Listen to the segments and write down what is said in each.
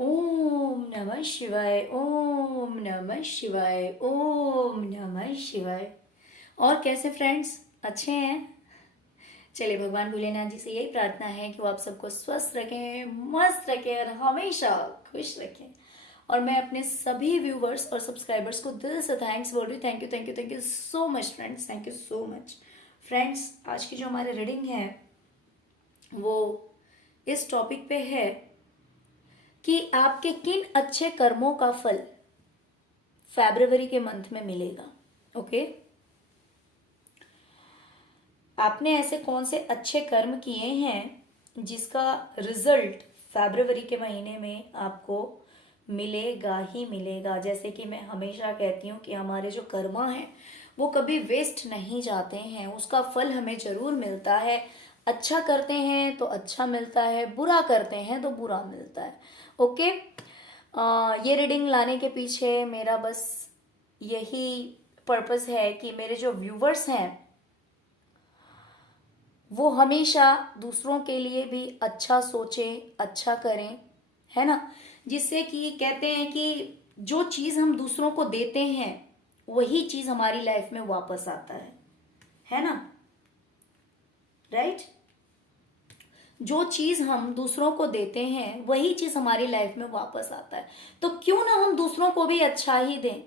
ओम नमः शिवाय, ओम नमः शिवाय, ओम नमः शिवाय। और कैसे फ्रेंड्स, अच्छे हैं? चलिए, भगवान भोलेनाथ जी से यही प्रार्थना है कि वो आप सबको स्वस्थ रखें, मस्त रखें और हमेशा खुश रखें। और मैं अपने सभी व्यूवर्स और सब्सक्राइबर्स को दिल से थैंक्स बोल रही हूँ। Thank you, thank you, thank you so much friends, thank you so much. Friends, आज की जो हमारी रीडिंग है वो इस टॉपिक पे है कि आपके किन अच्छे कर्मों का फल फरवरी के मंथ में मिलेगा। ओके, आपने ऐसे कौन से अच्छे कर्म किए हैं जिसका रिजल्ट फरवरी के महीने में आपको मिलेगा ही मिलेगा। जैसे कि मैं हमेशा कहती हूँ कि हमारे जो कर्मा हैं वो कभी वेस्ट नहीं जाते हैं, उसका फल हमें जरूर मिलता है। अच्छा करते हैं तो अच्छा मिलता है, बुरा करते हैं तो बुरा मिलता है। ओके, ये रीडिंग लाने के पीछे मेरा बस यही पर्पस है कि मेरे जो व्यूवर्स हैं वो हमेशा दूसरों के लिए भी अच्छा सोचें, अच्छा करें, है ना। जिससे कि कहते हैं कि जो चीज़ हम दूसरों को देते हैं वही चीज़ हमारी लाइफ में वापस आता है ना। राइट, जो चीज़ हम दूसरों को देते हैं वही चीज़ हमारी लाइफ में वापस आता है। तो क्यों ना हम दूसरों को भी अच्छा ही दें,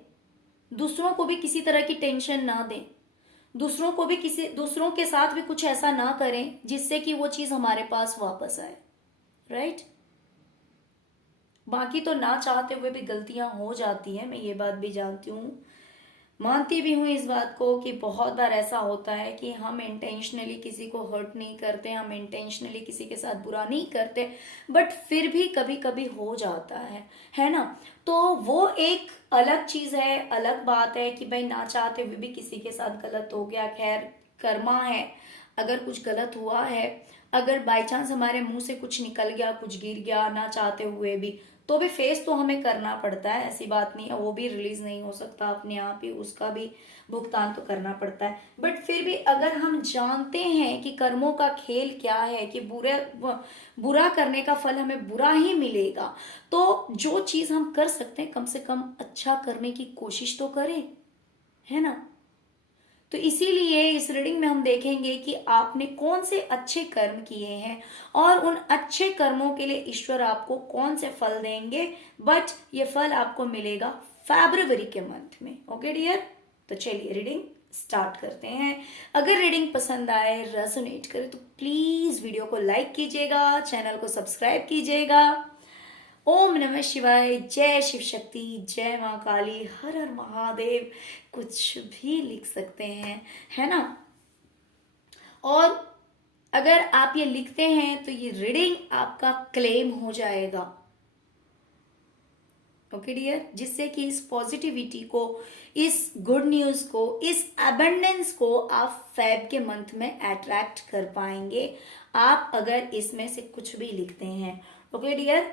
दूसरों को भी किसी तरह की टेंशन ना दें, दूसरों को भी किसी दूसरों के साथ भी कुछ ऐसा ना करें जिससे कि वो चीज़ हमारे पास वापस आए। राइट, बाकी तो ना चाहते हुए भी गलतियां हो जाती हैं, मैं ये बात भी जानती हूँ, मानती भी हूँ इस बात को कि बहुत बार ऐसा होता है कि हम इंटेंशनली किसी को हर्ट नहीं करते, हम इंटेंशनली किसी के साथ बुरा नहीं करते, बट फिर भी कभी कभी हो जाता है ना। तो वो एक अलग चीज़ है, अलग बात है कि भाई ना चाहते हुए भी किसी के साथ गलत हो गया। खैर, कर्मा है, अगर कुछ गलत हुआ है, अगर बाई चांस हमारे मुंह से कुछ निकल गया, कुछ गिर गया ना चाहते हुए भी, तो भी फेस तो हमें करना पड़ता है, ऐसी बात नहीं है। वो भी रिलीज नहीं हो सकता अपने आप ही, उसका भी भुगतान तो करना पड़ता है। बट फिर भी अगर हम जानते हैं कि कर्मों का खेल क्या है, कि बुरा करने का फल हमें बुरा ही मिलेगा, तो जो चीज हम कर सकते हैं कम से कम अच्छा करने की कोशिश तो करें, है ना। तो इसीलिए इस रीडिंग में हम देखेंगे कि आपने कौन से अच्छे कर्म किए हैं और उन अच्छे कर्मों के लिए ईश्वर आपको कौन से फल देंगे। बट ये फल आपको मिलेगा फरवरी के मंथ में। ओके डियर, तो चलिए रीडिंग स्टार्ट करते हैं। अगर रीडिंग पसंद आए, रेजोनेट करे, तो प्लीज वीडियो को लाइक कीजिएगा, चैनल को सब्सक्राइब कीजिएगा। ओम नमः शिवाय, जय शिव शक्ति, जय माँ काली, हर हर महादेव, कुछ भी लिख सकते हैं, है ना। और अगर आप ये लिखते हैं तो ये रीडिंग आपका क्लेम हो जाएगा। ओके डियर, जिससे कि इस पॉजिटिविटी को, इस गुड न्यूज को, इस अबंडेंस को आप फेब के मंथ में अट्रैक्ट कर पाएंगे, आप अगर इसमें से कुछ भी लिखते हैं। ओके डियर,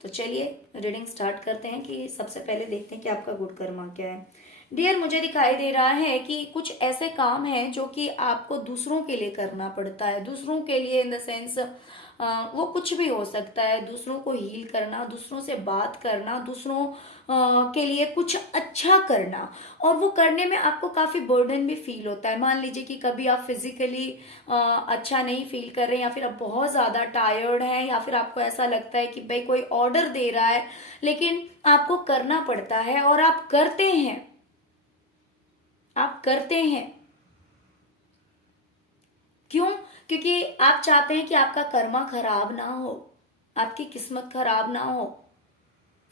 तो चलिए रीडिंग स्टार्ट करते हैं कि सबसे पहले देखते हैं कि आपका गुड कर्मा क्या है। डियर, मुझे दिखाई दे रहा है कि कुछ ऐसे काम हैं जो कि आपको दूसरों के लिए करना पड़ता है। दूसरों के लिए इन द सेंस वो कुछ भी हो सकता है, दूसरों को हील करना, दूसरों से बात करना, दूसरों के लिए कुछ अच्छा करना। और वो करने में आपको काफ़ी बर्डन भी फील होता है। मान लीजिए कि कभी आप फिजिकली अच्छा नहीं फील कर रहे हैं, या फिर आप बहुत ज़्यादा टायर्ड हैं, या फिर आपको ऐसा लगता है कि भाई कोई ऑर्डर दे रहा है लेकिन आपको करना पड़ता है और आप करते हैं, आप करते हैं। क्यों? क्योंकि आप चाहते हैं कि आपका कर्मा खराब ना हो, आपकी किस्मत खराब ना हो,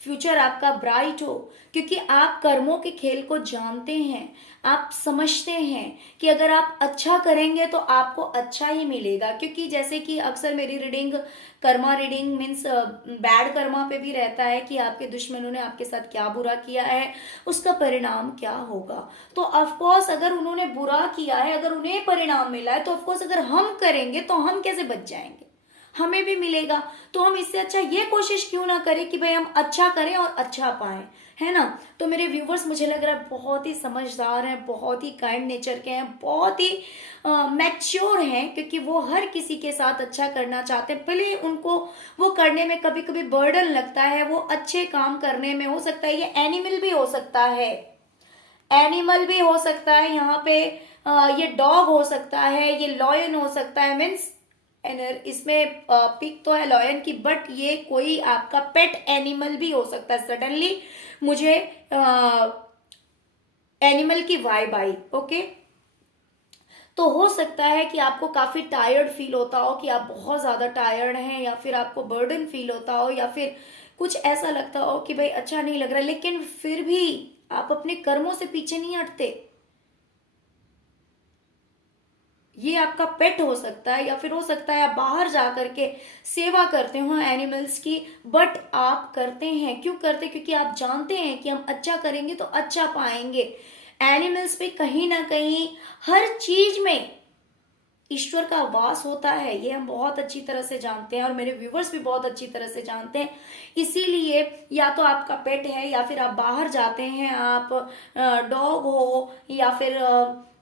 फ्यूचर आपका ब्राइट हो। क्योंकि आप कर्मों के खेल को जानते हैं, आप समझते हैं कि अगर आप अच्छा करेंगे तो आपको अच्छा ही मिलेगा। क्योंकि जैसे कि अक्सर मेरी reading, Karma reading means bad Karma पे भी रहता है कि आपके दुश्मनों ने आपके साथ क्या बुरा किया है, उसका परिणाम क्या होगा। तो ऑफकोर्स अगर उन्होंने बुरा किया है, अगर उन्हें परिणाम मिला है, तो ऑफकोर्स अगर हम करेंगे तो हम कैसे बच जाएंगे, हमें भी मिलेगा। तो हम इससे अच्छा ये कोशिश क्यों ना करें कि भाई हम अच्छा करें और अच्छा पाएं, है ना। तो मेरे व्यूवर्स मुझे लग रहा है बहुत ही समझदार हैं, बहुत ही काइंड नेचर के हैं, बहुत ही मैच्योर हैं, क्योंकि वो हर किसी के साथ अच्छा करना चाहते हैं। भले उनको वो करने में कभी कभी बर्डन लगता है, वो अच्छे काम करने में, हो सकता है ये एनिमल भी हो सकता है, एनिमल भी हो सकता है यहाँ पे, ये डॉग हो सकता है, ये लॉयन हो सकता है, मीन्स इसमें पिक तो है लॉयन की, बट ये कोई आपका पेट एनिमल भी हो सकता है। सडनली मुझे एनिमल की वाइब आई, ओके। तो हो सकता है कि आपको काफी टायर्ड फील होता हो, कि आप बहुत ज्यादा टायर्ड हैं, या फिर आपको बर्डन फील होता हो, या फिर कुछ ऐसा लगता हो कि भाई अच्छा नहीं लग रहा, लेकिन फिर भी आप अपने कर्मों से पीछे नहीं हटते। ये आपका पेट हो सकता है, या फिर हो सकता है आप बाहर जाकर के सेवा करते हो एनिमल्स की, बट आप करते हैं, क्यों करते, क्योंकि आप जानते हैं कि हम अच्छा करेंगे तो अच्छा पाएंगे। एनिमल्स पे कहीं ना कहीं हर चीज में ईश्वर का वास होता है, ये हम बहुत अच्छी तरह से जानते हैं, और मेरे व्यूवर्स भी बहुत अच्छी तरह से जानते हैं। इसीलिए या तो आपका पेट है, या फिर आप बाहर जाते हैं, आप डॉग हो, या फिर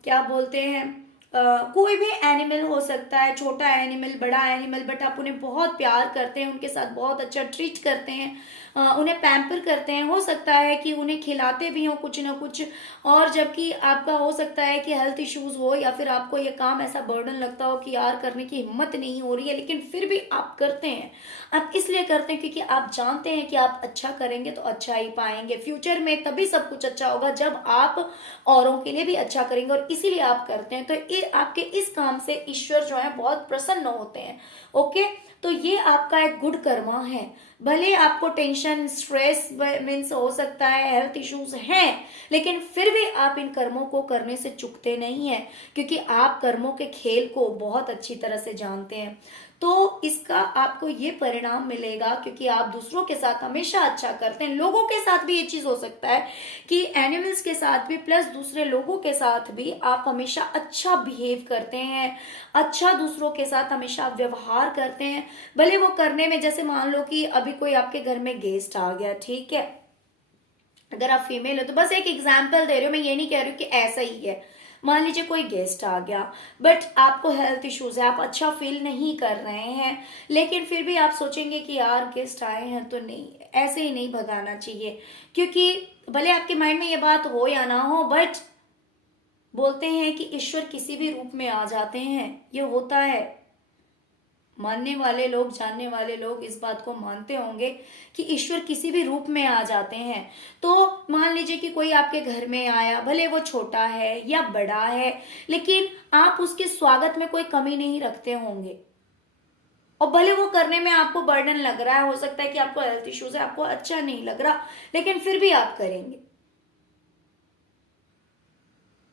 क्या बोलते हैं, कोई भी एनिमल हो सकता है, छोटा एनिमल बड़ा एनिमल, बट आप उन्हें बहुत प्यार करते हैं, उनके साथ बहुत अच्छा ट्रीट करते हैं, उन्हें पैम्पर करते हैं, हो सकता है कि उन्हें खिलाते भी हो कुछ ना कुछ। और जबकि आपका हो सकता है कि हेल्थ इश्यूज हो, या फिर आपको ये काम ऐसा बर्डन लगता हो कि यार करने की हिम्मत नहीं हो रही है, लेकिन फिर भी आप करते हैं। आप इसलिए करते हैं क्योंकि आप जानते हैं कि आप अच्छा करेंगे तो अच्छा ही पाएंगे, फ्यूचर में तभी सब कुछ अच्छा होगा जब आप औरों के लिए भी अच्छा करेंगे, और इसीलिए आप करते हैं। तो आपके इस काम से ईश्वर जो है बहुत प्रसन्न होते हैं, ओके। तो ये आपका एक गुड कर्मा है। भले आपको टेंशन स्ट्रेस मीन्स हो सकता है, हेल्थ इश्यूज हैं, लेकिन फिर भी आप इन कर्मों को करने से चूकते नहीं हैं, क्योंकि आप कर्मों के खेल को बहुत अच्छी तरह से जानते हैं। तो इसका आपको ये परिणाम मिलेगा, क्योंकि आप दूसरों के साथ हमेशा अच्छा करते हैं। लोगों के साथ भी ये चीज हो सकता है कि एनिमल्स के साथ भी प्लस दूसरे लोगों के साथ भी आप हमेशा अच्छा बिहेव करते हैं, अच्छा दूसरों के साथ हमेशा व्यवहार करते हैं। भले वो करने में, जैसे मान लो कि अभी कोई आपके घर में गेस्ट आ गया, ठीक है, अगर आप फीमेल हो तो बस एक एग्जाम्पल दे रही हूँ, मैं ये नहीं कह रही हूँ कि ऐसा ही है। मान लीजिए कोई गेस्ट आ गया, बट आपको हेल्थ इश्यूज है, आप अच्छा फील नहीं कर रहे हैं, लेकिन फिर भी आप सोचेंगे कि यार गेस्ट आए हैं तो नहीं, ऐसे ही नहीं भगाना चाहिए, क्योंकि भले आपके माइंड में ये बात हो या ना हो, बट बोलते हैं कि ईश्वर किसी भी रूप में आ जाते हैं, ये होता है। मानने वाले लोग, जानने वाले लोग इस बात को मानते होंगे कि ईश्वर किसी भी रूप में आ जाते हैं। तो मान लीजिए कि कोई आपके घर में आया, भले वो छोटा है या बड़ा है, लेकिन आप उसके स्वागत में कोई कमी नहीं रखते होंगे, और भले वो करने में आपको बर्डन लग रहा है, हो सकता है कि आपको हेल्थ इश्यूज है, आपको अच्छा नहीं लग रहा, लेकिन फिर भी आप करेंगे,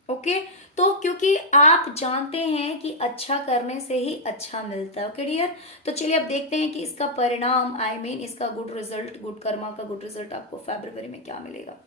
ओके। तो क्योंकि आप जानते हैं कि अच्छा करने से ही अच्छा मिलता है, ओके डियर। तो चलिए अब देखते हैं कि इसका परिणाम, आई मीन इसका गुड रिजल्ट, गुड कर्मा का गुड रिजल्ट आपको फरवरी में क्या मिलेगा।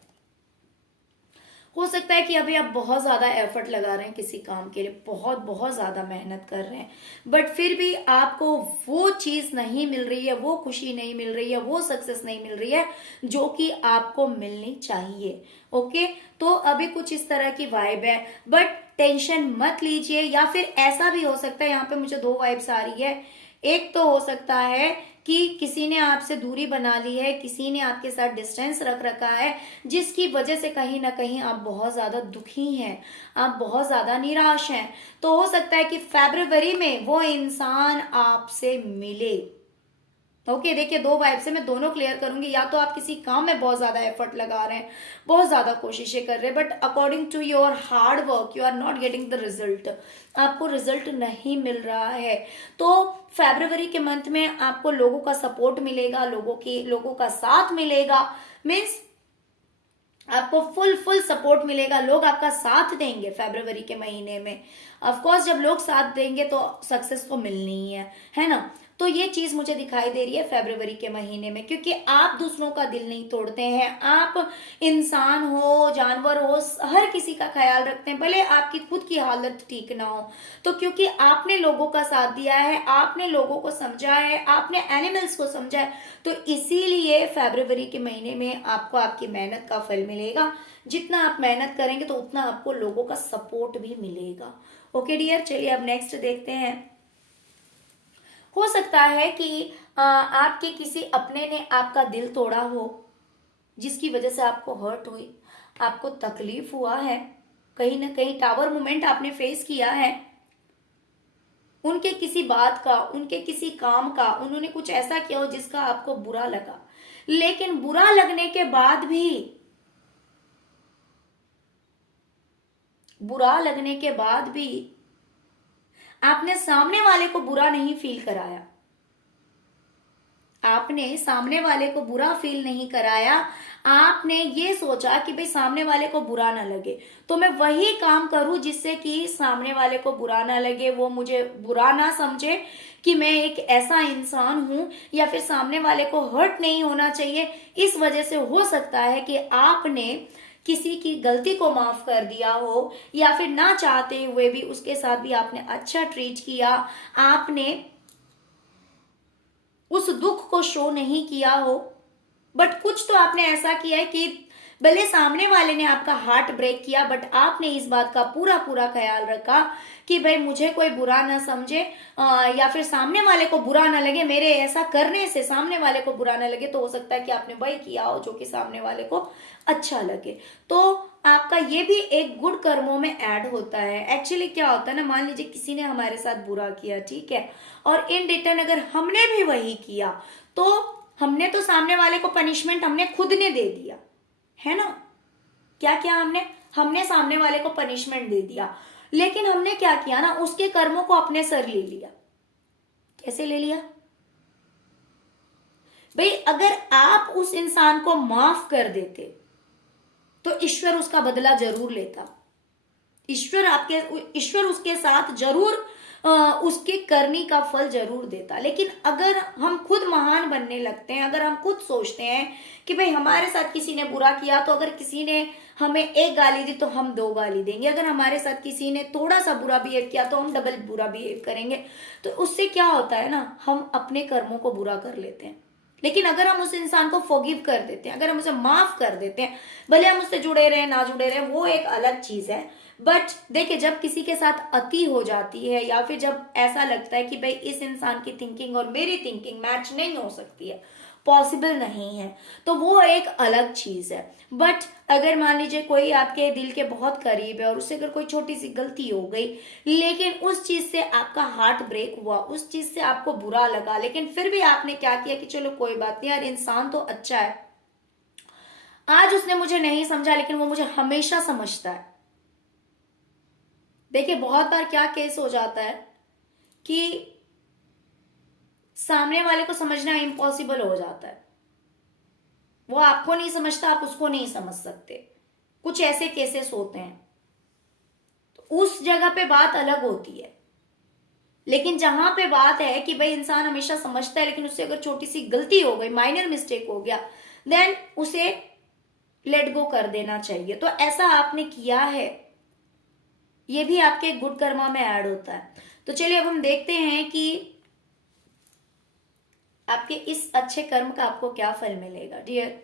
हो सकता है कि अभी आप बहुत ज्यादा एफर्ट लगा रहे हैं किसी काम के लिए, बहुत बहुत ज्यादा मेहनत कर रहे हैं, बट फिर भी आपको वो चीज नहीं मिल रही है, वो खुशी नहीं मिल रही है, वो सक्सेस नहीं मिल रही है जो कि आपको मिलनी चाहिए, ओके। तो अभी कुछ इस तरह की वाइब है, बट टेंशन मत लीजिए। या फिर ऐसा भी हो सकता है, यहाँ पे मुझे दो वाइब्स आ रही है। एक तो हो सकता है कि किसी ने आपसे दूरी बना ली है, किसी ने आपके साथ डिस्टेंस रख रखा है, जिसकी वजह से कहीं ना कहीं आप बहुत ज्यादा दुखी हैं, आप बहुत ज्यादा निराश हैं। तो हो सकता है कि फरवरी में वो इंसान आपसे मिले, ओके। देखिए दो वाइब से मैं दोनों क्लियर करूंगी। या तो आप किसी काम में बहुत ज्यादा एफर्ट लगा रहे हैं, बहुत ज्यादा कोशिशें कर रहे हैं, but according to your hard work you are not getting the result, आपको रिजल्ट नहीं मिल रहा है। तो फरवरी के मंथ में आपको लोगों का सपोर्ट मिलेगा, लोगों का साथ मिलेगा, मीन्स आपको फुल सपोर्ट मिलेगा, लोग आपका साथ देंगे फरवरी के महीने में। ऑफ कोर्स जब लोग साथ देंगे तो सक्सेस तो मिलनी ही है ना। तो ये चीज मुझे दिखाई दे रही है फरवरी के महीने में, क्योंकि आप दूसरों का दिल नहीं तोड़ते हैं, आप इंसान हो जानवर हो हर किसी का ख्याल रखते हैं, भले आपकी खुद की हालत ठीक ना हो। तो क्योंकि आपने लोगों का साथ दिया है, आपने लोगों को समझा है, आपने एनिमल्स को समझा है, तो इसीलिए फरवरी के महीने में आपको आपकी मेहनत का फल मिलेगा। जितना आप मेहनत करेंगे तो उतना आपको लोगों का सपोर्ट भी मिलेगा। ओके डियर, चलिए अब नेक्स्ट देखते हैं। हो सकता है कि आपके किसी अपने ने आपका दिल तोड़ा हो, जिसकी वजह से आपको हर्ट हुई, आपको तकलीफ हुआ है, कहीं ना कहीं टावर मोमेंट आपने फेस किया है। उनके किसी बात का, उनके किसी काम का, उन्होंने कुछ ऐसा किया हो जिसका आपको बुरा लगा, लेकिन बुरा लगने के बाद भी, बुरा लगने के बाद भी आपने सामने वाले को बुरा नहीं फील कराया, आपने सामने वाले को बुरा फील नहीं कराया। आपने ये सोचा कि भाई सामने वाले को बुरा ना लगे, तो मैं वही काम करूं जिससे कि सामने वाले को बुरा ना लगे, वो मुझे बुरा ना समझे कि मैं एक ऐसा इंसान हूं, या फिर सामने वाले को हर्ट नहीं होना चाहिए। इस वजह से हो सकता है कि आपने किसी की गलती को माफ कर दिया हो, या फिर ना चाहते हुए भी उसके साथ भी आपने अच्छा ट्रीट किया, आपने उस दुख को शो नहीं किया हो, बट कुछ तो आपने ऐसा किया है कि भले सामने वाले ने आपका हार्ट ब्रेक किया, बट आपने इस बात का पूरा पूरा ख्याल रखा कि भाई मुझे कोई बुरा ना समझे, या फिर सामने वाले को बुरा ना लगे, मेरे ऐसा करने से सामने वाले को बुरा ना लगे। तो हो सकता है कि आपने वही किया हो जो कि सामने वाले को अच्छा लगे, तो आपका ये भी एक गुड कर्मों में ऐड होता है। एक्चुअली क्या होता है ना, मान लीजिए किसी ने हमारे साथ बुरा किया, ठीक है, और इन रिटर्न अगर हमने भी वही किया, तो हमने तो सामने वाले को पनिशमेंट हमने खुद ने दे दिया है ना। क्या किया हमने, हमने सामने वाले को पनिशमेंट दे दिया, लेकिन हमने क्या किया ना, उसके कर्मों को अपने सर ले लिया। कैसे ले लिया भाई, अगर आप उस इंसान को माफ कर देते तो ईश्वर उसका बदला जरूर लेता, ईश्वर उसके साथ जरूर उसके करनी का फल जरूर देता। लेकिन अगर हम खुद महान बनने लगते हैं, अगर हम खुद सोचते हैं कि भाई हमारे साथ किसी ने बुरा किया, तो अगर किसी ने हमें एक गाली दी तो हम दो गाली देंगे, अगर हमारे साथ किसी ने थोड़ा सा बुरा बिहेव किया तो हम डबल बुरा बिहेव करेंगे, तो उससे क्या होता है ना, हम अपने कर्मों को बुरा कर लेते हैं। लेकिन अगर हम उस इंसान को फॉरगिव कर देते हैं, अगर हम उसे माफ कर देते हैं, भले हम उससे जुड़े रहे ना जुड़े रहे, वो एक अलग चीज है। बट देखिए, जब किसी के साथ अति हो जाती है, या फिर जब ऐसा लगता है कि भाई इस इंसान की थिंकिंग और मेरी थिंकिंग मैच नहीं हो सकती है, पॉसिबल नहीं है, तो वो एक अलग चीज है। बट अगर मान लीजिए कोई आपके दिल के बहुत करीब है और उससे अगर कोई छोटी सी गलती हो गई, लेकिन उस चीज से आपका हार्ट ब्रेक हुआ, उस चीज से आपको बुरा लगा, लेकिन फिर भी आपने क्या किया कि चलो कोई बात नहीं यार, इंसान तो अच्छा है, आज उसने मुझे नहीं समझा लेकिन वो मुझे हमेशा समझता है। देखिए, बहुत बार क्या केस हो जाता है कि सामने वाले को समझना इम्पॉसिबल हो जाता है, वो आपको नहीं समझता, आप उसको नहीं समझ सकते, कुछ ऐसे केसेस होते हैं, तो उस जगह पे बात अलग होती है। लेकिन जहां पे बात है कि भाई इंसान हमेशा समझता है, लेकिन उससे अगर छोटी सी गलती हो गई, माइनर मिस्टेक हो गया, देन उसे लेट गो कर देना चाहिए। तो ऐसा आपने किया है, ये भी आपके गुड कर्मा में ऐड होता है। तो चलिए अब हम देखते हैं कि आपके इस अच्छे कर्म का आपको क्या फल मिलेगा। डियर,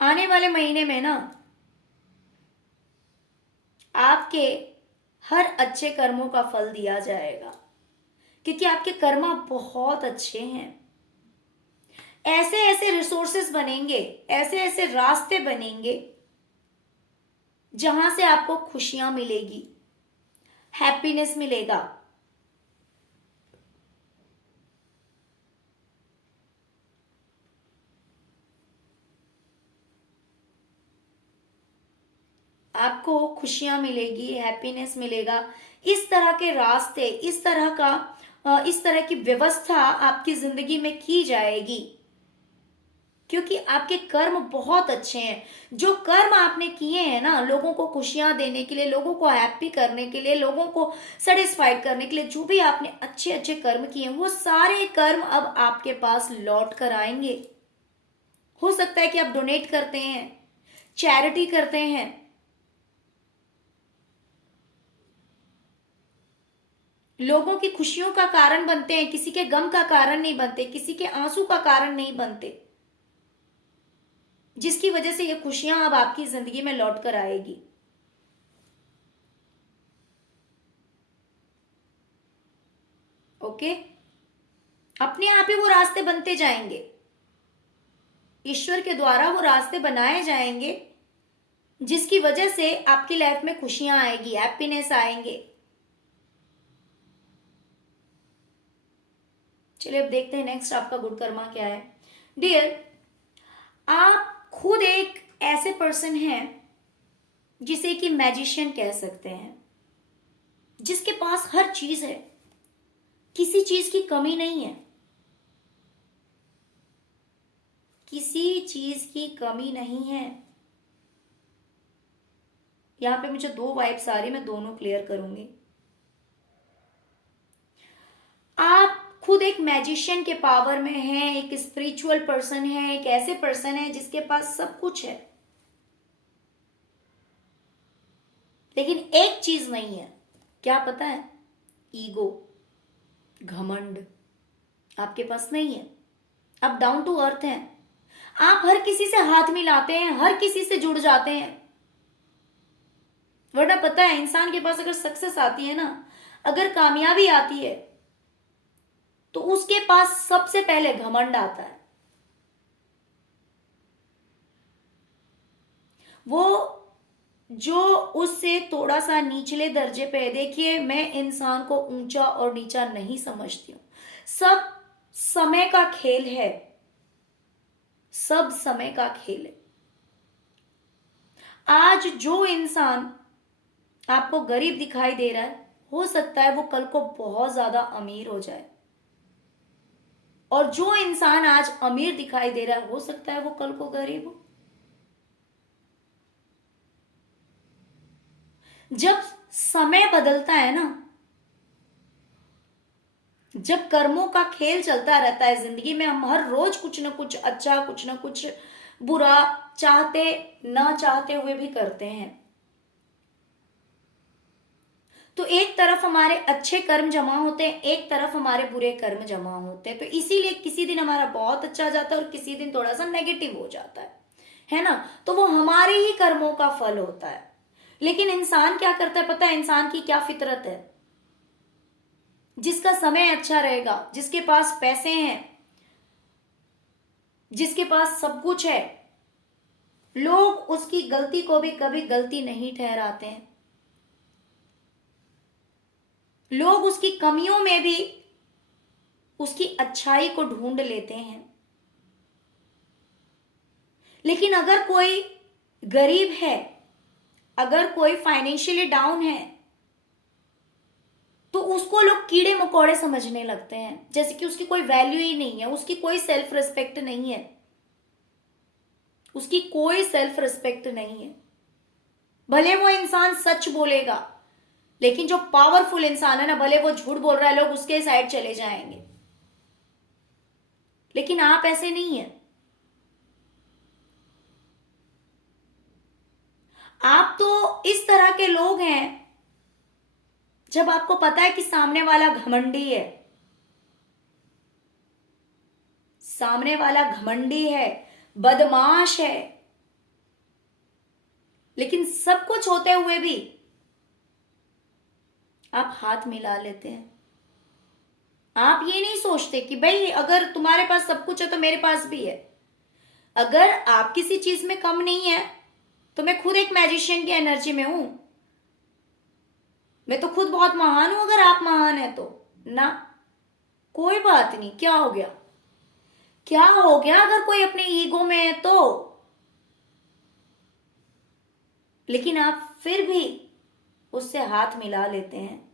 आने वाले महीने में ना आपके हर अच्छे कर्मों का फल दिया जाएगा, क्योंकि आपके कर्म बहुत अच्छे हैं। ऐसे ऐसे रिसोर्सेस बनेंगे, ऐसे ऐसे रास्ते बनेंगे जहां से आपको खुशियां मिलेगी, हैप्पीनेस मिलेगा। आपको खुशियां मिलेगी, हैप्पीनेस मिलेगा। इस तरह के रास्ते, इस तरह की व्यवस्था आपकी जिंदगी में की जाएगी क्योंकि आपके कर्म बहुत अच्छे हैं। जो कर्म आपने किए हैं ना, लोगों को खुशियां देने के लिए, लोगों को हैप्पी करने के लिए, लोगों को सेटिस्फाइड करने के लिए, जो भी आपने अच्छे अच्छे कर्म किए हैं, वो सारे कर्म अब आपके पास लौट कर आएंगे। हो सकता है कि आप डोनेट करते हैं, चैरिटी करते हैं, लोगों की खुशियों का कारण बनते हैं, किसी के गम का कारण नहीं बनते, किसी के आंसू का कारण नहीं बनते, जिसकी वजह से ये खुशियां अब आपकी जिंदगी में लौट कर आएगी। ओके, अपने आप ही वो रास्ते बनते जाएंगे, ईश्वर के द्वारा वो रास्ते बनाए जाएंगे, जिसकी वजह से आपकी लाइफ में खुशियां आएगी, हैप्पीनेस आएंगे। चलिए अब देखते हैं नेक्स्ट आपका गुड कर्मा क्या है। डियर, आप खुद एक ऐसे पर्सन हैं जिसे कि मैजिशियन कह सकते हैं, जिसके पास हर चीज है, किसी चीज की कमी नहीं है, किसी चीज की कमी नहीं है। यहां पे मुझे दो वाइब्स आ रही, मैं दोनों क्लियर करूंगी। आप खुद एक मैजिशियन के पावर में हैं, एक स्पिरिचुअल पर्सन है, एक ऐसे पर्सन है जिसके पास सब कुछ है, लेकिन एक चीज नहीं है। क्या पता है? ईगो, घमंड आपके पास नहीं है। आप डाउन टू अर्थ हैं, आप हर किसी से हाथ मिलाते हैं, हर किसी से जुड़ जाते हैं। वरना पता है, इंसान के पास अगर सक्सेस आती है ना, अगर कामयाबी आती है, तो उसके पास सबसे पहले घमंड आता है। वो जो उससे थोड़ा सा निचले दर्जे पे है, देखिए मैं इंसान को ऊंचा और नीचा नहीं समझती हूं, सब समय का खेल है, सब समय का खेल है। आज जो इंसान आपको गरीब दिखाई दे रहा है, हो सकता है वो कल को बहुत ज्यादा अमीर हो जाए, और जो इंसान आज अमीर दिखाई दे रहा है, हो सकता है वो कल को गरीब हो। जब समय बदलता है ना, जब कर्मों का खेल चलता रहता है जिंदगी में, हम हर रोज कुछ ना कुछ अच्छा, कुछ ना कुछ बुरा, चाहते ना चाहते हुए भी करते हैं। तो एक तरफ हमारे अच्छे कर्म जमा होते हैं, एक तरफ हमारे बुरे कर्म जमा होते हैं। तो इसीलिए किसी दिन हमारा बहुत अच्छा जाता है और किसी दिन थोड़ा सा नेगेटिव हो जाता है ना। तो वो हमारे ही कर्मों का फल होता है। लेकिन इंसान क्या करता है पता है? इंसान की क्या फितरत है? जिसका समय अच्छा रहेगा, जिसके पास पैसे हैं, जिसके पास सब कुछ है, लोग उसकी गलती को भी कभी गलती नहीं ठहराते हैं। लोग उसकी कमियों में भी उसकी अच्छाई को ढूंढ लेते हैं। लेकिन अगर कोई गरीब है, अगर कोई फाइनेंशियली डाउन है, तो उसको लोग कीड़े मकोड़े समझने लगते हैं, जैसे कि उसकी कोई वैल्यू ही नहीं है, उसकी कोई सेल्फ रिस्पेक्ट नहीं है, उसकी कोई सेल्फ रिस्पेक्ट नहीं है। भले वो इंसान सच बोलेगा, लेकिन जो पावरफुल इंसान है ना, भले वो झूठ बोल रहा है, लोग उसके साइड चले जाएंगे। लेकिन आप ऐसे नहीं है। आप तो इस तरह के लोग हैं, जब आपको पता है कि सामने वाला घमंडी है, सामने वाला घमंडी है, बदमाश है, लेकिन सब कुछ होते हुए भी आप हाथ मिला लेते हैं। आप ये नहीं सोचते कि भाई अगर तुम्हारे पास सब कुछ है तो मेरे पास भी है। अगर आप किसी चीज में कम नहीं है, तो मैं खुद एक मैजिशियन की एनर्जी में हूं, मैं तो खुद बहुत महान हूं। अगर आप महान है तो ना, कोई बात नहीं, क्या हो गया? क्या हो गया अगर कोई अपने ईगो में है तो? लेकिन आप फिर भी उससे हाथ मिला लेते हैं,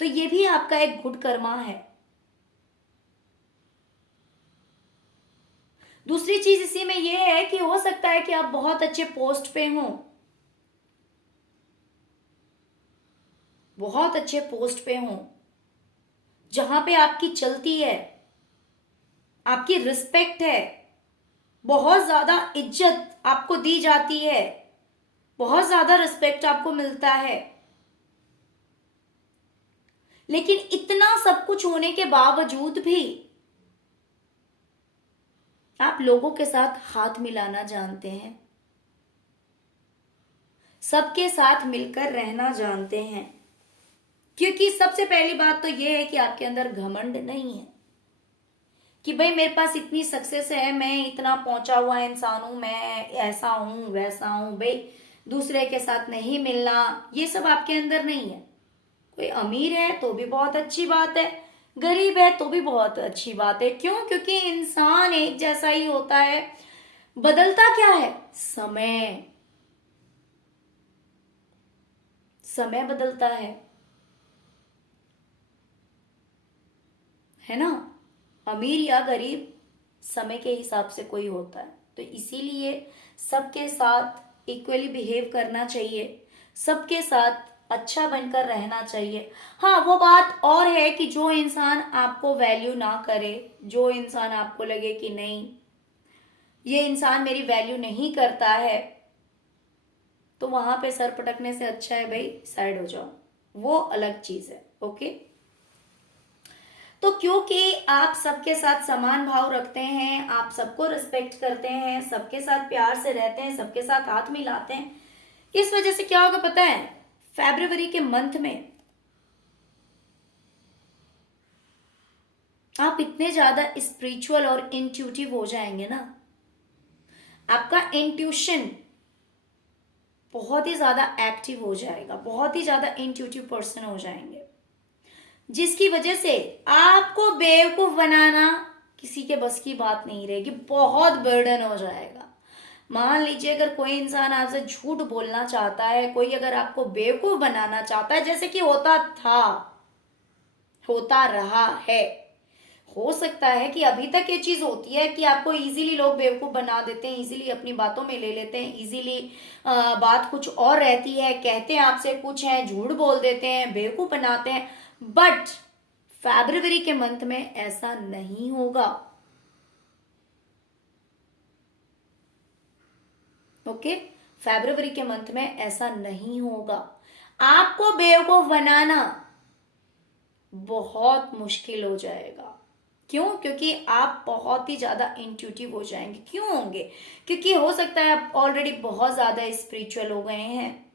तो ये भी आपका एक गुड कर्मा है। दूसरी चीज इसी में ये है कि हो सकता है कि आप बहुत अच्छे पोस्ट पे हो, बहुत अच्छे पोस्ट पे हो, जहां पे आपकी चलती है, आपकी रिस्पेक्ट है, बहुत ज्यादा इज्जत आपको दी जाती है, बहुत ज्यादा रिस्पेक्ट आपको मिलता है, लेकिन इतना सब कुछ होने के बावजूद भी आप लोगों के साथ हाथ मिलाना जानते हैं, सबके साथ मिलकर रहना जानते हैं, क्योंकि सबसे पहली बात तो यह है कि आपके अंदर घमंड नहीं है कि भाई मेरे पास इतनी सक्सेस है, मैं इतना पहुंचा हुआ इंसान हूं, मैं ऐसा हूं वैसा हूं, भाई दूसरे के साथ नहीं मिलना, ये सब आपके अंदर नहीं है। कोई अमीर है तो भी बहुत अच्छी बात है, गरीब है तो भी बहुत अच्छी बात है। क्यों? क्योंकि इंसान एक जैसा ही होता है। बदलता क्या है? समय, समय बदलता है ना। अमीर या गरीब समय के हिसाब से कोई होता है, तो इसीलिए सबके साथ इक्वली बिहेव करना चाहिए, सबके साथ अच्छा बनकर रहना चाहिए। हाँ, वो बात और है कि जो इंसान आपको वैल्यू ना करे, जो इंसान आपको लगे कि नहीं ये इंसान मेरी वैल्यू नहीं करता है, तो वहां पे सर पटकने से अच्छा है भाई साइड हो जाओ, वो अलग चीज है। ओके, तो क्योंकि आप सबके साथ समान भाव रखते हैं, आप सबको रिस्पेक्ट करते हैं, सबके साथ प्यार से रहते हैं, सबके साथ हाथ मिलाते हैं, इस वजह से क्या होगा पता है? फरवरी के मंथ में आप इतने ज्यादा स्पिरिचुअल और इंट्यूटिव हो जाएंगे ना, आपका इंट्यूशन बहुत ही ज्यादा एक्टिव हो जाएगा, बहुत ही ज्यादा इंट्यूटिव पर्सन हो जाएंगे, जिसकी वजह से आपको बेवकूफ बनाना किसी के बस की बात नहीं रहेगी, बहुत बर्डन हो जाएगा। मान लीजिए अगर कोई इंसान आपसे झूठ बोलना चाहता है, कोई अगर आपको बेवकूफ बनाना चाहता है, जैसे कि होता था, होता रहा है, हो सकता है कि अभी तक ये चीज होती है कि आपको इजीली लोग बेवकूफ बना देते हैं, इजीली अपनी बातों में ले लेते हैं, इजीली बात कुछ और रहती है, कहते हैं आपसे कुछ है, झूठ बोल देते हैं, बेवकूफ बनाते हैं। बट फरवरी के मंथ में ऐसा नहीं होगा। ओके, फरवरी के मंथ में ऐसा नहीं होगा। आपको बेवकूफ बनाना बहुत मुश्किल हो जाएगा। क्यों? क्योंकि आप बहुत ही ज्यादा इंट्यूटिव हो जाएंगे। क्यों होंगे? क्योंकि हो सकता है आप ऑलरेडी बहुत ज्यादा स्पिरिचुअल हो गए हैं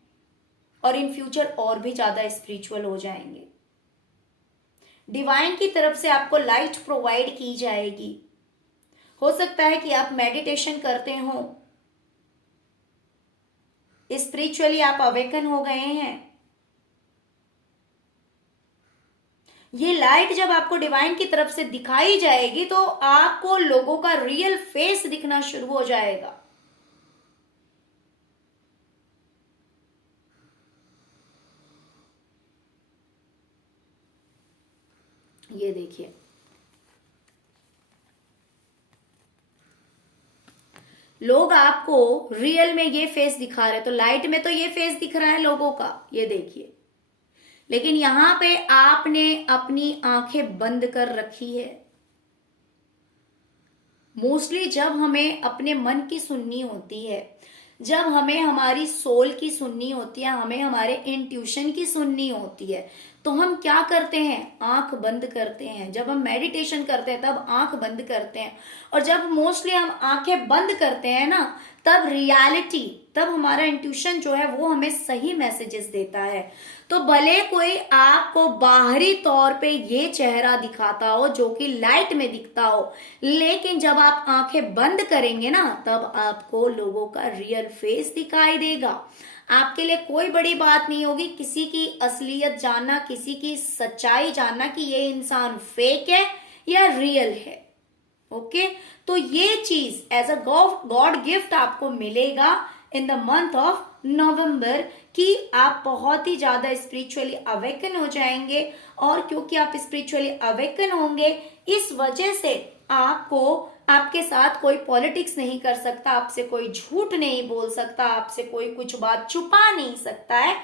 और इन फ्यूचर और भी ज्यादा स्पिरिचुअल हो जाएंगे। डिवाइन की तरफ से आपको लाइट प्रोवाइड की जाएगी। हो सकता है कि आप मेडिटेशन करते हो, स्पिरिचुअली आप अवेकन हो गए हैं। ये लाइट जब आपको डिवाइन की तरफ से दिखाई जाएगी तो आपको लोगों का रियल फेस दिखना शुरू हो जाएगा। ये देखिए, लोग आपको रियल में ये फेस दिखा रहे, तो लाइट में तो ये फेस दिख रहा है लोगों का, ये देखिए, लेकिन यहां पे आपने अपनी आंखें बंद कर रखी है। मोस्टली जब हमें अपने मन की सुननी होती है, जब हमें हमारी सोल की सुननी होती है, हमें हमारे इंट्यूशन की सुननी होती है, तो हम क्या करते हैं? आंख बंद करते हैं। जब हम मेडिटेशन करते हैं तब आंख बंद करते हैं, और जब मोस्टली हम आंखें बंद करते हैं ना, तब रियलिटी, तब हमारा इंट्यूशन जो है वो हमें सही मैसेजेस देता है। तो भले कोई आपको बाहरी तौर पे ये चेहरा दिखाता हो जो कि लाइट में दिखता हो, लेकिन जब आप आंखें बंद करेंगे ना, तब आपको लोगों का रियल फेस दिखाई देगा। आपके लिए कोई बड़ी बात नहीं होगी किसी की असलियत जानना, किसी की सच्चाई जानना कि ये इंसान फेक है या रियल है। ओके, तो ये चीज एज अ गॉड गिफ्ट आपको मिलेगा in the month of November, कि आप बहुत ही ज्यादा स्पिरिचुअली अवेकन हो जाएंगे। और क्योंकि आप स्पिरिचुअली अवेकन होंगे, इस वजह से आपको आपके साथ कोई पॉलिटिक्स नहीं कर सकता, आपसे कोई झूठ नहीं बोल सकता, आपसे कोई कुछ बात छुपा नहीं सकता है।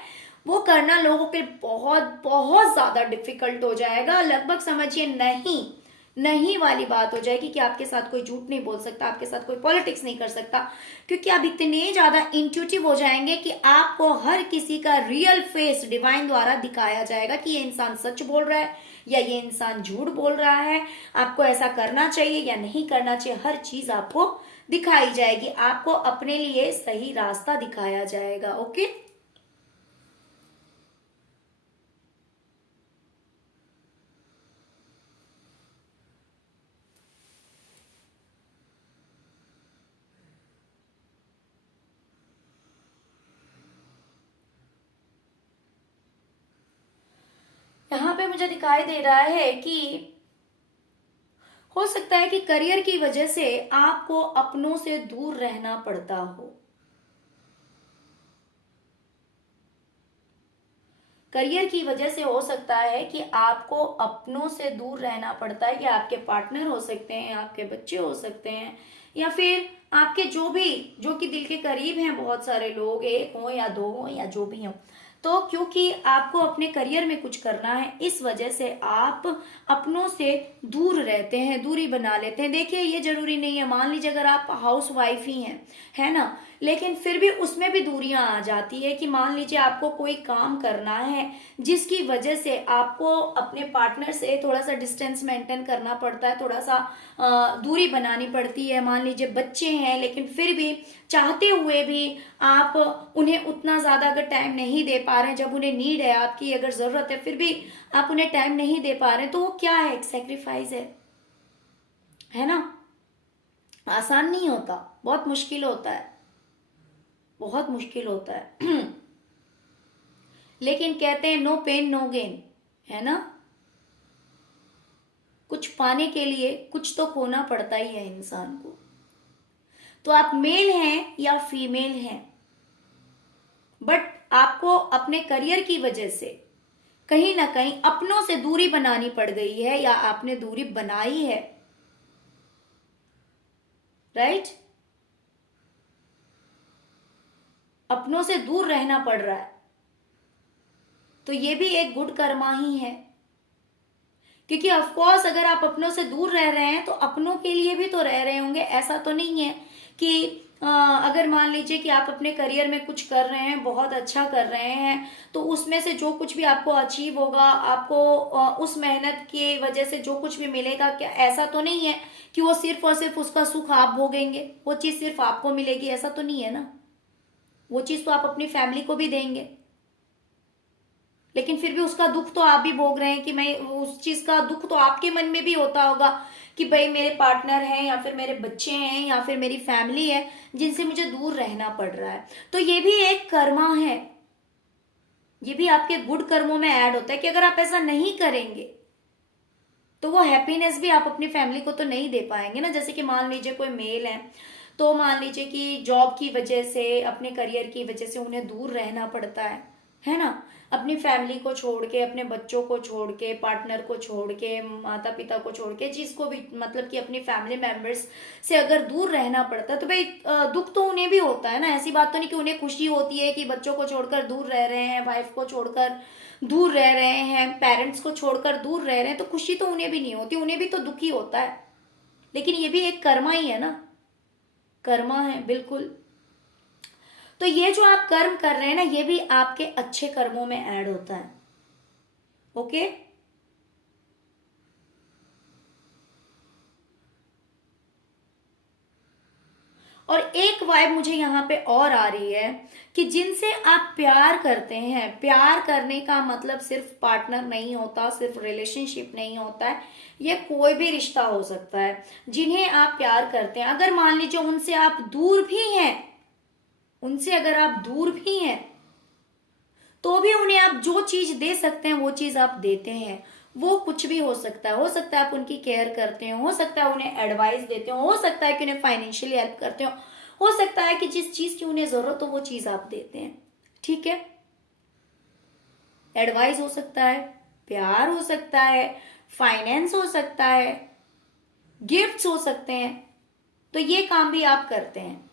वो करना लोगों के बहुत बहुत ज्यादा डिफिकल्ट हो जाएगा, लगभग समझिए नहीं नहीं वाली बात हो जाएगी कि आपके साथ कोई झूठ नहीं बोल सकता, आपके साथ कोई पॉलिटिक्स नहीं कर सकता, क्योंकि आप इतने ज्यादा इंट्यूटिव हो जाएंगे कि आपको हर किसी का रियल फेस डिवाइन द्वारा दिखाया जाएगा कि ये इंसान सच बोल रहा है या ये इंसान झूठ बोल रहा है, आपको ऐसा करना चाहिए या नहीं करना चाहिए, हर चीज आपको दिखाई जाएगी, आपको अपने लिए सही रास्ता दिखाया जाएगा। ओके, यहाँ पे मुझे दिखाई दे रहा है कि हो सकता है कि करियर की वजह से आपको अपनों से दूर रहना पड़ता हो। करियर की वजह से हो सकता है कि आपको अपनों से दूर रहना पड़ता है, कि आपके पार्टनर हो सकते हैं, आपके बच्चे हो सकते हैं, या फिर आपके जो कि दिल के करीब हैं, बहुत सारे लोग, एक हो या दो हो या जो भी हो। तो क्योंकि आपको अपने करियर में कुछ करना है, इस वजह से आप अपनों से दूर रहते हैं, दूरी बना लेते हैं। देखिए, ये जरूरी नहीं है, मान लीजिए अगर आप हाउस वाइफ ही हैं, है ना, लेकिन फिर भी उसमें भी दूरियां आ जाती है कि मान लीजिए आपको कोई काम करना है जिसकी वजह से आपको अपने पार्टनर से थोड़ा सा डिस्टेंस मेंटेन करना पड़ता है, थोड़ा सा दूरी बनानी पड़ती है। मान लीजिए बच्चे हैं, लेकिन फिर भी चाहते हुए भी आप उन्हें उतना ज्यादा अगर टाइम नहीं दे पा रहे हैं, जब उन्हें नीड है आपकी, अगर जरूरत है, फिर भी आप उन्हें टाइम नहीं दे पा रहे हैं, तो वो क्या है, एक सेक्रीफाइस है ना। आसान नहीं होता, बहुत मुश्किल होता है, बहुत मुश्किल होता है। लेकिन कहते हैं नो पेन नो गेन, है ना। कुछ पाने के लिए कुछ तो खोना पड़ता ही है इंसान को। तो आप मेल हैं या फीमेल हैं, बट आपको अपने करियर की वजह से कहीं ना कहीं अपनों से दूरी बनानी पड़ गई है, या आपने दूरी बनाई है, राइट। अपनों से दूर रहना पड़ रहा है, तो ये भी एक गुड कर्मा ही है, क्योंकि ऑफ कोर्स अगर आप अपनों से दूर रह रहे हैं तो अपनों के लिए भी तो रह रहे होंगे। ऐसा तो नहीं है कि अगर मान लीजिए कि आप अपने करियर में कुछ कर रहे हैं, बहुत अच्छा कर रहे हैं, तो उसमें से जो कुछ भी आपको अचीव होगा, आपको उस मेहनत की वजह से जो कुछ भी मिलेगा, क्या ऐसा तो नहीं है कि वो सिर्फ और सिर्फ उसका सुख आप भोगेंगे, वो चीज सिर्फ आपको मिलेगी, ऐसा तो नहीं है ना। वो चीज तो आप अपनी फैमिली को भी देंगे, लेकिन फिर भी उसका दुख तो आप भी भोग रहे हैं, कि मैं उस चीज का दुख तो आपके मन में भी होता होगा कि भाई मेरे पार्टनर हैं, या फिर मेरे बच्चे हैं, या फिर मेरी फैमिली है जिनसे मुझे दूर रहना पड़ रहा है। तो ये भी एक कर्मा है, ये भी आपके गुड कर्मों में ऐड होता है कि अगर आप ऐसा नहीं करेंगे तो वो हैप्पीनेस भी आप अपनी फैमिली को तो नहीं दे पाएंगे ना। जैसे कि मान लीजिए कोई मेल है, तो मान लीजिए कि जॉब की वजह से, अपने करियर की वजह से उन्हें दूर रहना पड़ता है ना। अपनी फैमिली को छोड़ के, अपने बच्चों को छोड़ के, पार्टनर को छोड़ के, माता पिता को छोड़ के, जिसको भी मतलब कि अपनी फैमिली मेंबर्स से अगर दूर रहना पड़ता है, तो भाई दुख तो उन्हें भी होता है ना। ऐसी बात तो नहीं कि उन्हें खुशी होती है कि बच्चों को छोड़कर दूर रह रहे हैं, वाइफ को छोड़कर दूर रह रहे हैं, पेरेंट्स को छोड़कर दूर रह रहे हैं, तो खुशी तो उन्हें भी नहीं होती, उन्हें भी तो दुखी होता है। लेकिन ये भी एक कर्मा ही है ना, कर्मा है बिल्कुल। तो ये जो आप कर्म कर रहे हैं ना, ये भी आपके अच्छे कर्मों में ऐड होता है। ओके, और एक वाइब मुझे यहाँ पे और आ रही है कि जिनसे आप प्यार करते हैं, प्यार करने का मतलब सिर्फ पार्टनर नहीं होता, सिर्फ रिलेशनशिप नहीं होता है, ये कोई भी रिश्ता हो सकता है। जिन्हें आप प्यार करते हैं, अगर मान लीजिए उनसे आप दूर भी हैं, उनसे अगर आप दूर भी हैं, तो भी उन्हें आप जो चीज दे सकते हैं वो चीज आप देते हैं। वो कुछ भी हो सकता है आप उनकी केयर करते हो सकता है उन्हें एडवाइस देते हो सकता है कि उन्हें फाइनेंशियली हेल्प करते हो सकता है कि जिस चीज की उन्हें जरूरत हो वो चीज आप देते हैं। ठीक है, एडवाइस हो सकता है, प्यार हो सकता है, फाइनेंस हो सकता है, गिफ्ट्स हो सकते हैं, तो ये काम भी आप करते हैं।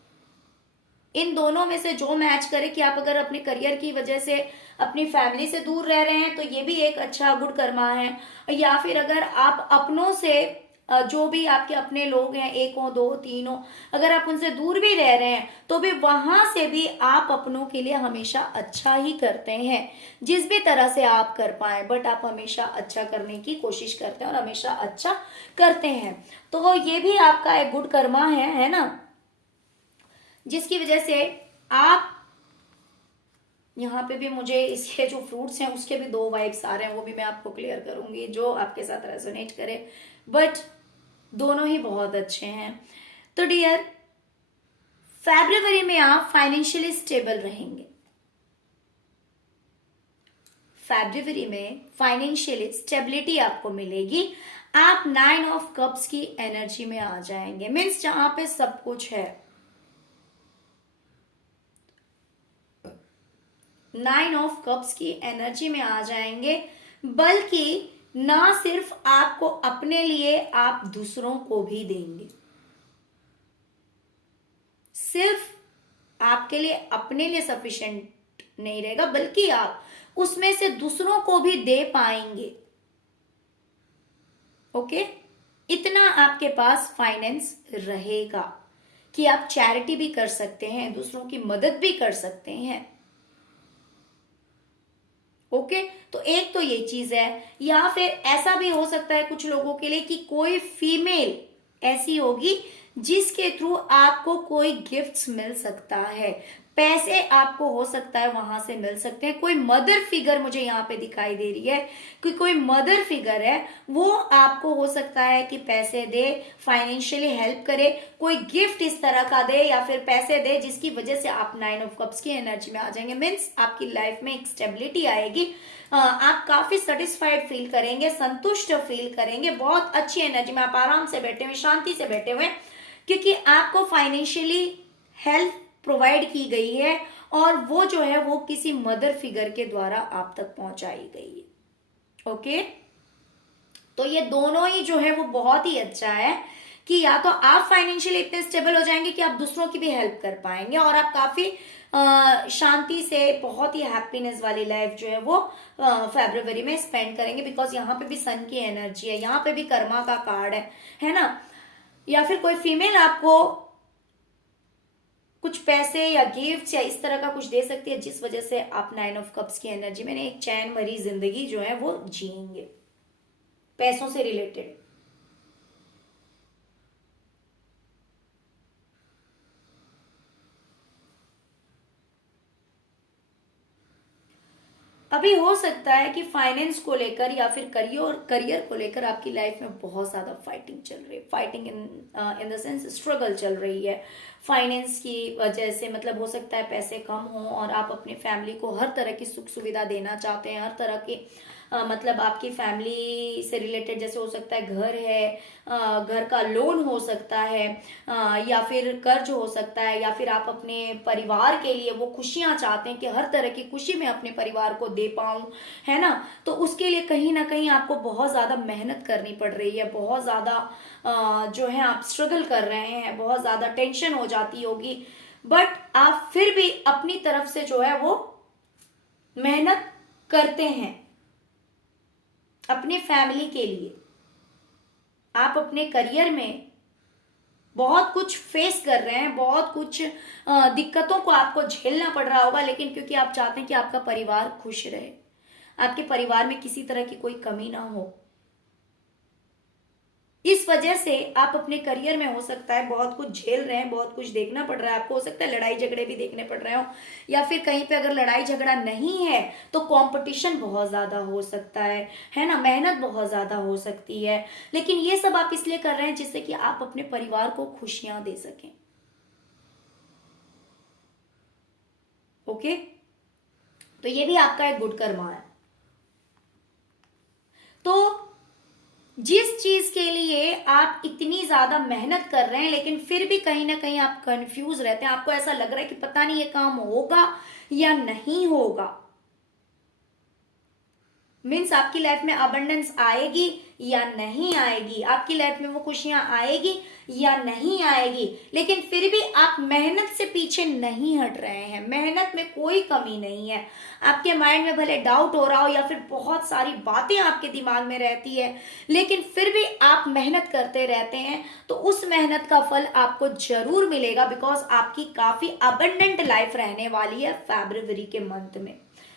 इन दोनों में से जो मैच करे कि आप अगर अपने करियर की वजह से अपनी फैमिली से दूर रह रहे हैं तो ये भी एक अच्छा गुड कर्मा है, या फिर अगर आप अपनों से जो भी आपके अपने लोग हैं, एक हो दो तीन हो, अगर आप उनसे दूर भी रह रहे हैं तो भी वहां से भी आप अपनों के लिए हमेशा अच्छा ही करते हैं, जिस भी तरह से आप कर पाए, बट आप हमेशा अच्छा करने की कोशिश करते हैं और हमेशा अच्छा करते हैं। तो ये भी आपका एक गुड कर्मा है ना, जिसकी वजह से आप यहाँ पे भी मुझे इसके जो फ्रूट्स हैं उसके भी दो वाइब्स आ रहे हैं, वो भी मैं आपको क्लियर करूंगी जो आपके साथ रेजोनेट करे, बट दोनों ही बहुत अच्छे हैं। तो डियर, फरवरी में आप फाइनेंशियली स्टेबल रहेंगे। फरवरी में फाइनेंशियली स्टेबिलिटी आपको मिलेगी। आप 9 ऑफ कप्स की एनर्जी में आ जाएंगे, मीन्स जहां पे सब कुछ है। 9 ऑफ कप्स की एनर्जी में आ जाएंगे, बल्कि ना सिर्फ आपको अपने लिए, आप दूसरों को भी देंगे। सिर्फ आपके लिए, अपने लिए सफिशिएंट नहीं रहेगा, बल्कि आप उसमें से दूसरों को भी दे पाएंगे। ओके, इतना आपके पास फाइनेंस रहेगा कि आप चैरिटी भी कर सकते हैं, दूसरों की मदद भी कर सकते हैं। ओके, तो एक तो ये चीज है। या फिर ऐसा भी हो सकता है कुछ लोगों के लिए कि कोई फीमेल ऐसी होगी जिसके थ्रू आपको कोई गिफ्ट्स मिल सकता है, पैसे आपको हो सकता है वहां से मिल सकते हैं। कोई मदर फिगर मुझे यहाँ पे दिखाई दे रही है कि कोई मदर फिगर है, वो आपको हो सकता है कि पैसे दे, फाइनेंशियली हेल्प करे, कोई गिफ्ट इस तरह का दे या फिर पैसे दे, जिसकी वजह से आप 9 ऑफ कप्स की एनर्जी में आ जाएंगे। मीन्स आपकी लाइफ में एक स्टेबिलिटी आएगी, आप काफी सेटिस्फाइड फील करेंगे, संतुष्ट फील करेंगे, बहुत अच्छी एनर्जी में आप आराम से बैठे हुए, शांति से बैठे हुए, क्योंकि आपको फाइनेंशियली हेल्प प्रोवाइड की गई है और वो जो है वो किसी मदर फिगर के द्वारा आप तक पहुंचाई गई है। ओके, तो ये दोनों ही जो है वो बहुत ही अच्छा है कि या तो आप फाइनेंशियली इतने स्टेबल हो जाएंगे कि आप दूसरों की भी हेल्प कर पाएंगे और आप काफी शांति से, बहुत ही हैप्पीनेस वाली लाइफ जो है वो फरवरी में स्पेंड करेंगे, बिकॉज यहाँ पे भी सन की एनर्जी है, यहाँ पे भी कर्मा का कार्ड है ना। या फिर कोई फीमेल आपको कुछ पैसे या गिफ्ट या इस तरह का कुछ दे सकती है, जिस वजह से आप 9 ऑफ कप्स की एनर्जी में एक चैन भरी जिंदगी जो है वो जिएंगे, पैसों से रिलेटेड। अभी हो सकता है कि फाइनेंस को लेकर या फिर करियर को लेकर आपकी लाइफ में बहुत ज्यादा फाइटिंग चल रही है, fighting in the sense struggle चल रही है फाइनेंस की वजह से। मतलब हो सकता है पैसे कम हो और आप अपनी फैमिली को हर तरह की सुख सुविधा देना चाहते हैं, हर तरह की मतलब आपकी फैमिली से रिलेटेड, जैसे हो सकता है घर है, घर का लोन हो सकता है, या फिर कर्ज हो सकता है, या फिर आप अपने परिवार के लिए वो खुशियां चाहते हैं कि हर तरह की खुशी मैं अपने परिवार को दे पाऊं, है ना। तो उसके लिए कहीं ना कहीं आपको बहुत ज्यादा मेहनत करनी पड़ रही है, बहुत ज्यादा जो है आप स्ट्रगल कर रहे हैं, बहुत ज्यादा टेंशन हो जाती होगी, बट आप फिर भी अपनी तरफ से जो है वो मेहनत करते हैं अपनी फैमिली के लिए। आप अपने करियर में बहुत कुछ फेस कर रहे हैं, बहुत कुछ दिक्कतों को आपको झेलना पड़ रहा होगा, लेकिन क्योंकि आप चाहते हैं कि आपका परिवार खुश रहे, आपके परिवार में किसी तरह की कोई कमी ना हो, इस वजह से आप अपने करियर में हो सकता है बहुत कुछ झेल रहे हैं, बहुत कुछ देखना पड़ रहा है आपको। हो सकता है लड़ाई झगड़े भी देखने पड़ रहे हो, या फिर कहीं पे अगर लड़ाई झगड़ा नहीं है तो कंपटीशन बहुत ज्यादा हो सकता है ना, मेहनत बहुत ज्यादा हो सकती है, लेकिन ये सब आप इसलिए कर रहे हैं जिससे कि आप अपने परिवार को खुशियां दे सकें। ओके, तो ये भी आपका एक गुड कर्मा है। तो जिस चीज के लिए आप इतनी ज्यादा मेहनत कर रहे हैं लेकिन फिर भी कहीं ना कहीं आप कंफ्यूज रहते हैं, आपको ऐसा लग रहा है कि पता नहीं ये काम होगा या नहीं होगा, मीन्स आपकी लाइफ में अबंडेंस आएगी या नहीं आएगी, आपकी लाइफ में वो खुशियां आएगी या नहीं आएगी, लेकिन फिर भी आप मेहनत से पीछे नहीं हट रहे हैं, मेहनत में कोई कमी नहीं है। आपके माइंड में भले डाउट हो रहा हो या फिर बहुत सारी बातें आपके दिमाग में रहती है, लेकिन फिर भी आप मेहनत करते रहते हैं, तो उस मेहनत का फल आपको जरूर मिलेगा, बिकॉज आपकी काफी अबंडेंट लाइफ रहने वाली है फरवरी के मंथ में,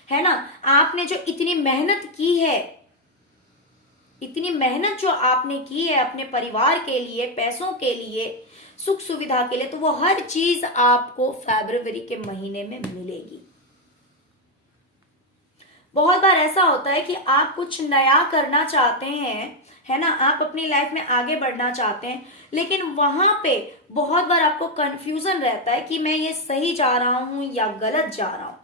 है ना। आपने जो इतनी मेहनत की है, इतनी मेहनत जो आपने की है अपने परिवार के लिए, पैसों के लिए, सुख सुविधा के लिए, तो वो हर चीज आपको फरवरी के महीने में मिलेगी। बहुत बार ऐसा होता है कि आप कुछ नया करना चाहते हैं, है ना, आप अपनी लाइफ में आगे बढ़ना चाहते हैं, लेकिन वहां पे बहुत बार आपको कंफ्यूजन रहता है कि मैं ये सही जा रहा हूं या गलत जा रहा हूं,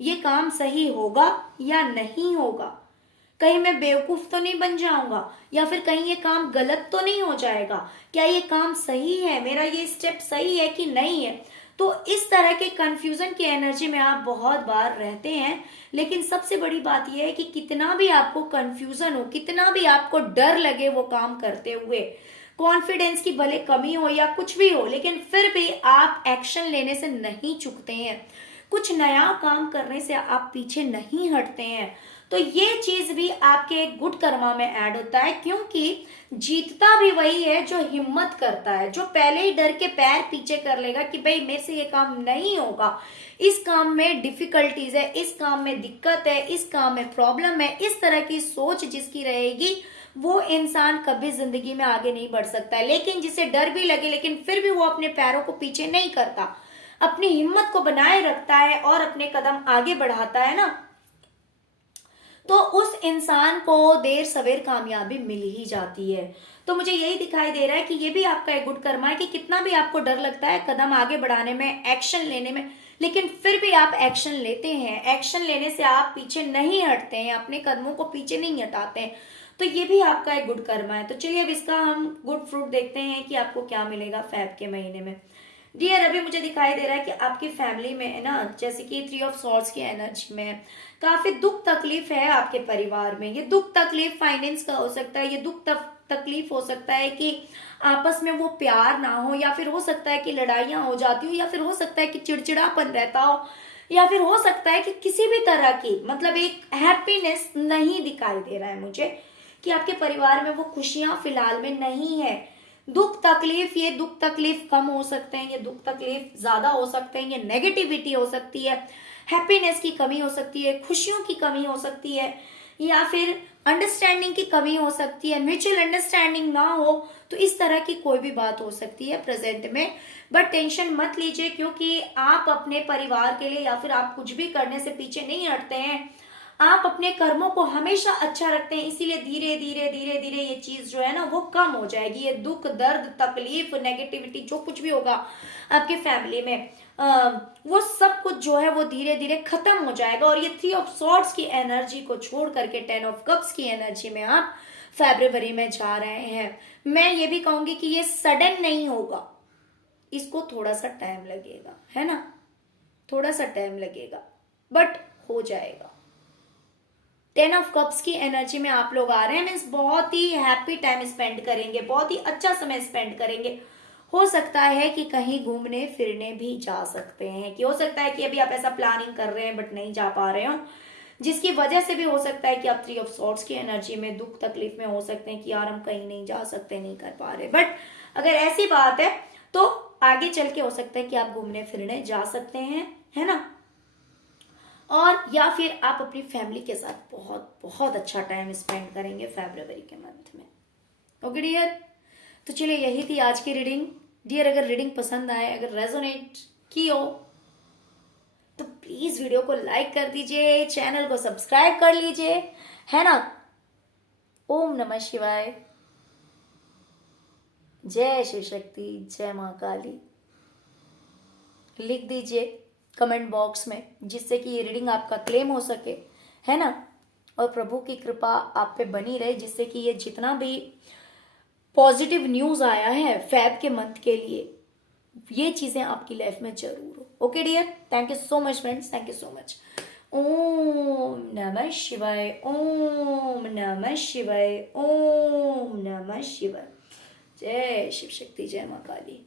ये काम सही होगा या नहीं होगा, कहीं मैं बेवकूफ तो नहीं बन जाऊंगा, या फिर कहीं ये काम गलत तो नहीं हो जाएगा, क्या ये काम सही है, मेरा ये स्टेप सही है कि नहीं है। तो इस तरह के कंफ्यूजन की एनर्जी में आप बहुत बार रहते हैं। लेकिन सबसे बड़ी बात यह है कि कितना भी आपको कंफ्यूजन हो, कितना भी आपको डर लगे वो काम करते हुए, कॉन्फिडेंस की भले कमी हो या कुछ भी हो, लेकिन फिर भी आप एक्शन लेने से नहीं चूकते हैं, कुछ नया काम करने से आप पीछे नहीं हटते हैं। तो ये चीज भी आपके गुड कर्मा में ऐड होता है, क्योंकि जीतता भी वही है जो हिम्मत करता है, जो पहले ही डर के पैर पीछे कर लेगा कि भाई मेरे से ये काम नहीं होगा, इस काम में डिफिकल्टीज है, इस काम में दिक्कत है, इस काम में प्रॉब्लम है, इस तरह की सोच जिसकी रहेगी, वो इंसान कभी जिंदगी में आगे नहीं बढ़ सकता है। लेकिन जिसे डर भी लगे, लेकिन फिर भी वो अपने पैरों को पीछे नहीं करता, अपनी हिम्मत को बनाए रखता है और अपने कदम आगे बढ़ाता है ना, तो उस इंसान को देर सवेर कामयाबी मिल ही जाती है। तो मुझे यही दिखाई दे रहा है कि ये भी आपका एक गुड कर्मा है कि कितना भी आपको डर लगता है कदम आगे बढ़ाने में, एक्शन लेने में, लेकिन फिर भी आप एक्शन लेते हैं, एक्शन लेने से आप पीछे नहीं हटते हैं, अपने कदमों को पीछे नहीं हटाते हैं। तो ये भी आपका एक गुड कर्मा है। तो चलिए अब इसका हम गुड फ्रूट देखते हैं कि आपको क्या मिलेगा फेब के महीने में। डियर, अभी मुझे दिखाई दे रहा है कि आपकी फैमिली में है ना, जैसे कि 3 ऑफ सॉर्ड्स की एनर्जी में काफी दुख तकलीफ है आपके परिवार में। ये दुख तकलीफ फाइनेंस का हो सकता है, ये दुख तकलीफ हो सकता है कि आपस में वो प्यार ना हो, या फिर हो सकता है कि लड़ाइयां हो जाती हो, या फिर हो सकता है कि चिड़चिड़ापन रहता हो, या फिर हो सकता है कि किसी भी तरह की मतलब एक हैप्पीनेस नहीं दिखाई दे रहा है मुझे, कि आपके परिवार में वो खुशियां फिलहाल में नहीं है। दुख तकलीफ, ये दुख तकलीफ कम हो सकते हैं, ये दुख तकलीफ ज्यादा हो सकते हैं, ये नेगेटिविटी हो सकती है, हैप्पीनेस की कमी हो सकती है, खुशियों की कमी हो सकती है, या फिर अंडरस्टैंडिंग की कमी हो सकती है, म्यूचुअल अंडरस्टैंडिंग ना हो, तो इस तरह की कोई भी बात हो सकती है प्रेजेंट में। बट टेंशन मत लीजिए, क्योंकि आप अपने परिवार के लिए या फिर आप कुछ भी करने से पीछे नहीं हटते हैं, आप अपने कर्मों को हमेशा अच्छा रखते हैं, इसीलिए धीरे धीरे धीरे धीरे ये चीज जो है ना वो कम हो जाएगी। ये दुख दर्द तकलीफ नेगेटिविटी जो कुछ भी होगा आपके फैमिली में, वो सब कुछ जो है वो धीरे धीरे खत्म हो जाएगा। और ये 3 ऑफ सॉर्ड्स की एनर्जी को छोड़ करके 10 ऑफ कप्स की एनर्जी में आप फरवरी में जा रहे हैं। मैं ये भी कहूंगी कि ये सडन नहीं होगा, इसको थोड़ा सा टाइम लगेगा, है ना, थोड़ा सा टाइम लगेगा, बट हो जाएगा। 10 ऑफ कप्स की एनर्जी में आप लोग आ रहे हैं, मीन्स बहुत ही हैप्पी टाइम स्पेंड करेंगे, बहुत ही अच्छा समय स्पेंड करेंगे। हो सकता है कि कहीं घूमने फिरने भी जा सकते हैं, कि हो सकता है कि अभी आप ऐसा प्लानिंग कर रहे हैं बट नहीं जा पा रहे हो, जिसकी वजह से भी हो सकता है कि आप 3 ऑफ सॉर्ड्स की एनर्जी में दुख तकलीफ में हो सकते हैं कि यार हम कहीं नहीं जा सकते, नहीं कर पा रहे। बट अगर ऐसी बात है तो आगे चल के हो सकता है कि आप घूमने फिरने जा सकते हैं, है ना, और या फिर आप अपनी फैमिली के साथ बहुत बहुत अच्छा टाइम स्पेंड करेंगे फरवरी के मंथ में। ओके डियर, तो चलिए यही थी आज की रीडिंग। डियर, अगर रीडिंग पसंद आए, अगर रेजोनेट की हो, तो प्लीज वीडियो को लाइक कर दीजिए, चैनल को सब्सक्राइब कर लीजिए, है ना। ओम नमः शिवाय, जय शिव शक्ति, जय मां काली लिख दीजिए कमेंट बॉक्स में, जिससे कि ये रीडिंग आपका क्लेम हो सके, है ना, और प्रभु की कृपा आप पे बनी रहे, जिससे कि ये जितना भी पॉजिटिव न्यूज आया है फेब के मंथ के लिए, ये चीजें आपकी लाइफ में जरूर हो। Okay dear, thank you so much friends, thank you so much. ओम नमः शिवाय, ओम नमः शिवाय, ओम नमः शिवाय। जय शिव शक्ति, जय माँ काली।